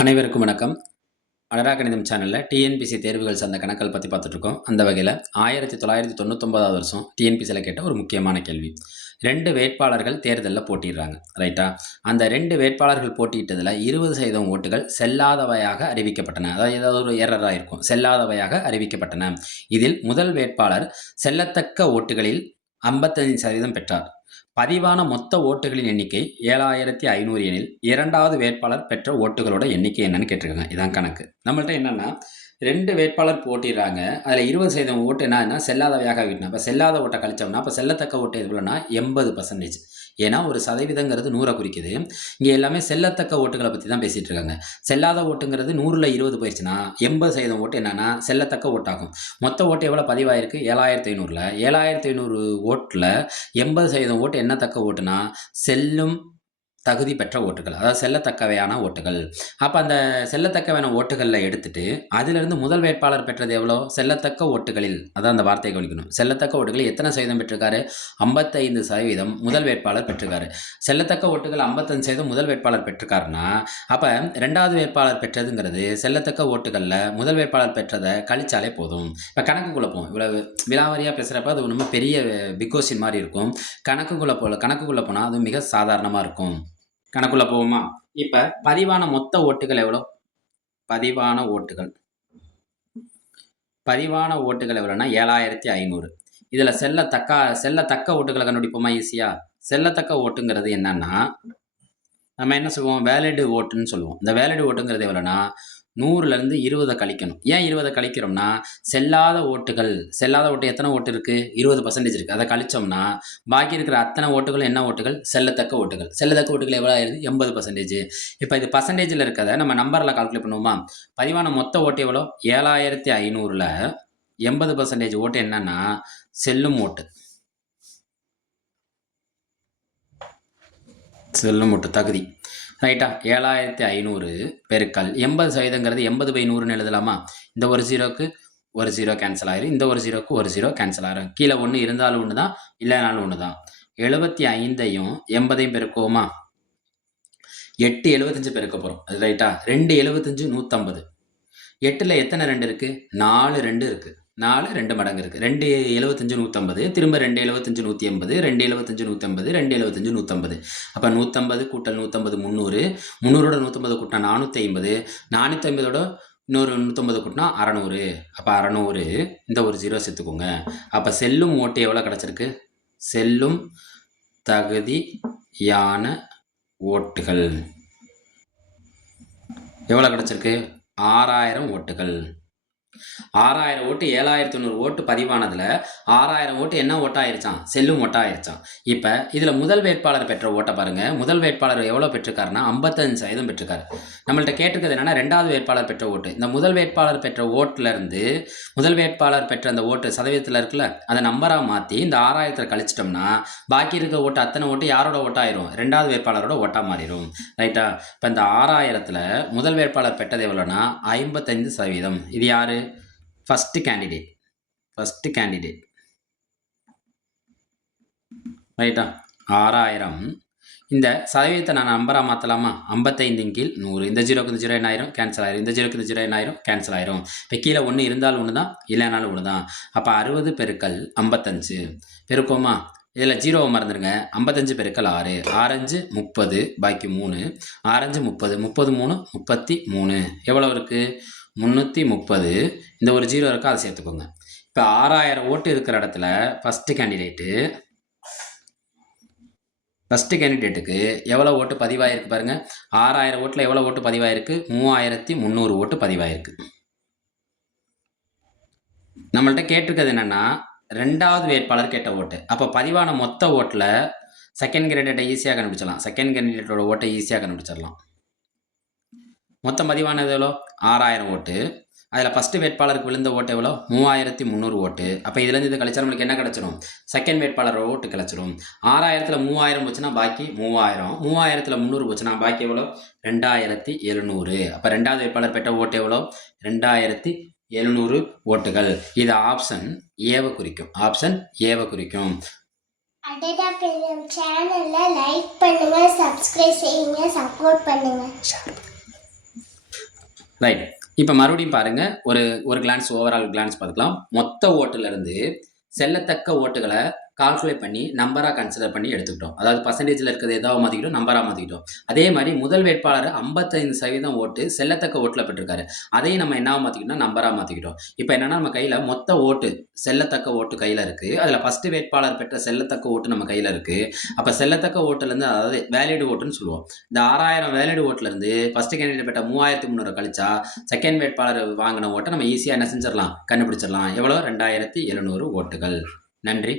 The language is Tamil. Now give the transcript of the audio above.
அனைவருக்கும் வணக்கம். அடரா கணிதம் சேனலில் டிஎன்பிசி தேர்வுகள் சார்ந்த கணக்குகள் பற்றி பார்த்துட்ருக்கோம். அந்த வகையில் 1999 வருஷம் டிஎன்பிசியில் கேட்ட ஒரு முக்கியமான கேள்வி. 2 வேட்பாளர்கள் தேர்தலில் போட்டிடுறாங்க, ரைட்டா? அந்த 2 வேட்பாளர்கள் போட்டியிட்டதில் 20% ஓட்டுகள் செல்லாதவையாக அறிவிக்கப்பட்டன. அதாவது ஏதாவது ஒரு எரராக இருக்கும், செல்லாதவையாக அறிவிக்கப்பட்டன. இதில் முதல் வேட்பாளர் செல்லத்தக்க ஓட்டுகளில் 55% பெற்றார். பதிவான மொத்த ஓட்டுகளின் எண்ணிக்கை 7500 எனில் இரண்டாவது வேட்பாளர் பெற்ற ஓட்டுகளோட எண்ணிக்கை என்னன்னு கேட்டிருக்காங்க. இதான் கணக்கு. நம்மள்ட்ட என்னன்னா 2 வேட்பாளர் போட்டிடுறாங்க. அதில் 20% ஓட்டு என்னன்னா செல்லாதவையாக விடணும். அப்போ செல்லாத ஓட்டை கழிச்சோம்னா அப்போ செல்லத்தக்க ஓட்டு எவ்வளோனா 80%. ஏன்னா ஒரு சதவீதங்கிறது 100 குறிக்குது. இங்கே எல்லாமே செல்லத்தக்க ஓட்டுகளை பற்றி தான் பேசிகிட்டு இருக்காங்க. செல்லாத ஓட்டுங்கிறது 100ல் 20 போயிடுச்சுன்னா 80% ஓட்டு என்னன்னா செல்லத்தக்க ஓட்டாகும். மொத்த ஓட்டு எவ்வளோ பதிவாயிருக்கு? 7500ல் 7500 ஓட்டில் 80% ஓட்டு என்ன தக்க ஓட்டுனா செல்லும் தகுதி பெற்ற ஓட்டுகள், அதாவது செல்லத்தக்கவையான ஓட்டுகள். அப்போ அந்த செல்லத்தக்கவையான ஓட்டுகளில் எடுத்துட்டு அதிலிருந்து முதல் வேட்பாளர் பெற்றது எவ்வளோ? செல்லத்தக்க ஓட்டுகளில், அதான் அந்த வார்த்தையை கவனிக்கணும். செல்லத்தக்க ஓட்டுகளில் எத்தனை சதவீதம் பெற்றிருக்காரு? 55% முதல் வேட்பாளர் பெற்றிருக்காரு. செல்லத்தக்க ஓட்டுகள் 55% முதல் வேட்பாளர் பெற்றிருக்காருன்னா அப்போ ரெண்டாவது வேட்பாளர் பெற்றதுங்கிறது செல்லத்தக்க ஓட்டுகளில் முதல் வேட்பாளர் பெற்றதை கழிச்சாலே போதும். இப்போ கணக்கு குழப்பம் இவ்வளவு விலாவாரியாக பேசுகிறப்ப அது ஒன்றுமே பெரிய பிக் கொஸ்டின் மாதிரி இருக்கும். கணக்குக்குள்ளே போனால் அது மிக சாதாரணமாக இருக்கும். கணக்குள்ள போவோமா? இப்ப பதிவான மொத்த ஓட்டுகள் எவ்வளோ? பதிவான ஓட்டுகள் எவ்வளோனா 7500. இதுல செல்லத்தக்க ஓட்டுகளை கண்டுபிடிப்போமா ஈஸியா? செல்லத்தக்க ஓட்டுங்கிறது என்னன்னா நம்ம என்ன சொல்லுவோம்? வேலிடு ஓட்டுன்னு சொல்லுவோம். இந்த வேலிடு ஓட்டுங்கிறது எவ்வளோனா 100லேருந்து 20 கழிக்கணும். ஏன் 20 கழிக்கிறோம்னா செல்லாத ஓட்டு எத்தனை ஓட்டு இருக்குது? 20% இருக்குது. அதை கழிச்சோம்னா பாக்கி இருக்கிற அத்தனை ஓட்டுகள் என்ன ஓட்டுகள்? செல்லத்தக்க ஓட்டுகள் எவ்வளோ ஆயிடுது? 80%. இப்போ இது பர்சன்டேஜில் இருக்கிறத நம்ம நம்பரில் கால்குலேட் பண்ணுவோமா? பதிவான மொத்த ஓட்டு எவ்வளோ? 7500ல் 80% ஓட்டு என்னன்னா செல்லும் ஓட்டு தகுதி, ரைட்டா? 7500 பெருக்கல் 80%ங்கிறது 80/100ன்னு எழுதலாமா? இந்த ஒரு ஜீரோக்கு ஒரு ஜீரோ கேன்சல் ஆயிரும், இந்த ஒரு ஜீரோக்கு ஒரு ஜீரோ கேன்சல் ஆயிரும். கீழே 1 இருந்தாலும் ஒன்று தான், இல்லைனாலும் ஒன்று தான். 75ஐயும் 80ஐயும் பெருக்குவோமா? 875 பெருக்க போகிறோம், அது ரைட்டா? 2 75 150. 8ல் எத்தனை 2 இருக்குது? 4 2 இருக்குது. 4 2 மடங்கு இருக்குது. 2 75 150, திரும்ப 2 75 180, 2 75 150, 2 75 150. அப்போ 150 கூட்டல் 150 300, 300ஓட 150 கூட்டினா 450, 450ஓட இன்னொரு 150 கூட்டினா 600. அப்போ 600, இந்த ஒரு ஜீரோ சேர்த்துக்கோங்க. அப்போ செல்லும் ஓட்டு எவ்வளோ கிடச்சிருக்கு? செல்லும் தகுதியான ஓட்டுகள் எவ்வளோ கிடச்சிருக்கு? 6000 ஓட்டுகள். 6000 ஓட்டு 7500 ஓட்டு பதிவானதில் 6000 ஓட்டு என்ன ஓட்டாயிருச்சான்? செல்லும் ஓட்டாயிருச்சான். இப்போ இதில் முதல் வேட்பாளர் பெற்ற ஓட்டை பாருங்கள். முதல் வேட்பாளர் எவ்வளோ பெற்றிருக்காருன்னா 55% பெற்றிருக்காரு. நம்மள்ட்ட கேட்டிருக்கிறது என்னென்னா ரெண்டாவது வேட்பாளர் பெற்ற ஓட்டு. இந்த முதல் வேட்பாளர் பெற்ற ஓட்டிலேருந்து முதல் வேட்பாளர் பெற்ற அந்த ஓட்டு சதவீதத்தில் இருக்குல்ல, அதை நம்பராக மாற்றி இந்த 6000 கழிச்சிட்டோம்னா பாக்கி இருக்க ஓட்டு அத்தனை ஓட்டு யாரோட ஓட்டாயிரும்? ரெண்டாவது வேட்பாளரோட ஓட்டாக மாறிடும், ரைட்டா? இப்போ இந்த 6000ல் முதல் வேட்பாளர் பெற்றது எவ்வளோனா 55%. இது யாரு? ஃபர்ஸ்ட் கேண்டிடேட், ரைட்டா? 6000. இந்த சதவீதத்தை நான் நம்பராக மாற்றலாமா? 55/100. இந்த ஜீரோக்கு இந்த ஜீரோ என்ன ஆயிரும்? கேன்சல் ஆயிரும். இந்த ஜீரோக்கு இந்த ஜீரோ என்ன ஆயிரும்? கேன்சல் ஆயிரும். இப்போ கீழே 1 இருந்தாலும் ஒன்று தான், இல்லைனாலும் ஒன்று தான். அப்போ 60 பெருக்கல் 55 பெருக்கோமா? இதில் ஜீரோவை மறந்துடுங்க. 55 பெருக்கல் 6, 6×5 30, பாக்கி 3, 6×5 30, 30 3 33. எவ்வளோ இருக்குது? 330. இந்த ஒரு ஜீரோ இருக்கா, அதை சேர்த்துக்கோங்க. இப்போ 6000 ஓட்டு இருக்கிற இடத்துல ஃபஸ்ட்டு கேண்டிடேட்டுக்கு எவ்வளோ ஓட்டு பதிவாயிருக்கு பாருங்கள். 6000 ஓட்டில் எவ்வளோ ஓட்டு பதிவாயிருக்கு? 3300 ஓட்டு பதிவாயிருக்கு. நம்மள்ட்ட கேட்டிருக்கிறது என்னென்னா ரெண்டாவது வேட்பாளர் கேட்ட ஓட்டு. அப்போ பதிவான மொத்த ஓட்டில் செகண்ட் கேண்டிடேட்டை ஈஸியாக கண்டுபிடிச்சிடலாம். செகண்ட் கேண்டிடேட்டோட ஓட்டை ஈஸியாக கண்டுபிடிச்சிடலாம். மொத்தம் பதிவானது எவ்வளோ? 6000 ஓட்டு. அதில் ஃபஸ்ட்டு வேட்பாளருக்கு விழுந்த ஓட்டு எவ்வளோ? 3300 ஓட்டு. அப்போ இதுலேருந்து இது கழிச்சா நம்மளுக்கு என்ன கிடச்சிரும்? செகண்ட் வேட்பாளரோட ஓட்டு கிடச்சிரும். 6000ல் 3000 போச்சுன்னா பாக்கி 3000, 3000ல் 300 போச்சுன்னா பாக்கி எவ்வளோ? 2700. அப்போ ரெண்டாவது வேட்பாளர் பெற்ற ஓட்டு எவ்வளோ? 2700 ஓட்டுகள். இது ஆப்ஷன் ஏவை குறிக்கும். அடடா கணிதம் சேனலை லைக் பண்ணுங்க, சப்ஸ்கிரைப் செய்யுங்க, சப்போர்ட் பண்ணுங்க. ரைட். இப்ப மறுபடியும் பாருங்க. ஒரு ஒரு கிளான்ஸ் ஓவரால் கிளான்ஸ் பார்த்துக்கலாம். மொத்த ஓட்டுலருந்து செல்லத்தக்க ஓட்டுகள கால்குலேட் பண்ணி நம்பரா கன்சிடர் பண்ணி எடுத்துக்கிட்டோம். அதாவது பெர்சன்டேஜ்ல இருக்கிறத எதாவா மாத்திக்கிட்டோம், நம்பரா மாத்திக்கிட்டோம். அதே மாரி முதல் வேட்பாளர் 55% ஓட்டு செல்லத்தக்க ஓட்டுல பெற்றிருக்காரு. அதையும் நம்ம என்னவா மாத்திக்கிட்டோம்னா, நம்பரா மாத்திக்கிட்டோம். இப்ப என்னன்னா, நம்ம கையில மொத்த ஓட்டு, செல்லத்தக்க ஓட்டு கையில இருக்கு. அதுல ஃபர்ஸ்ட் வேட்பாளர் பெற்ற செல்லத்தக்க ஓட்டு நம்ம கையில இருக்கு. அப்ப செல்லத்தக்க ஓட்டுலருந்து அதாவது வேலிட் ஓட்டுன்னு சொல்லுவோம். இந்த 6000 வேலிட் ஓட்டுலருந்து ஃபர்ஸ்ட் கேண்டிடேட் பெற்ற 3300 கழிச்சா, செகண்ட் வேட்பாளர் வாங்குன ஓட்ட நம்ம ஈஸியா என்ன செஞ்சிரலாம்? கண்டுபிடிச்சிரலாம். எவ்வளோ? 2700 ஓட்டுகள். நன்றி.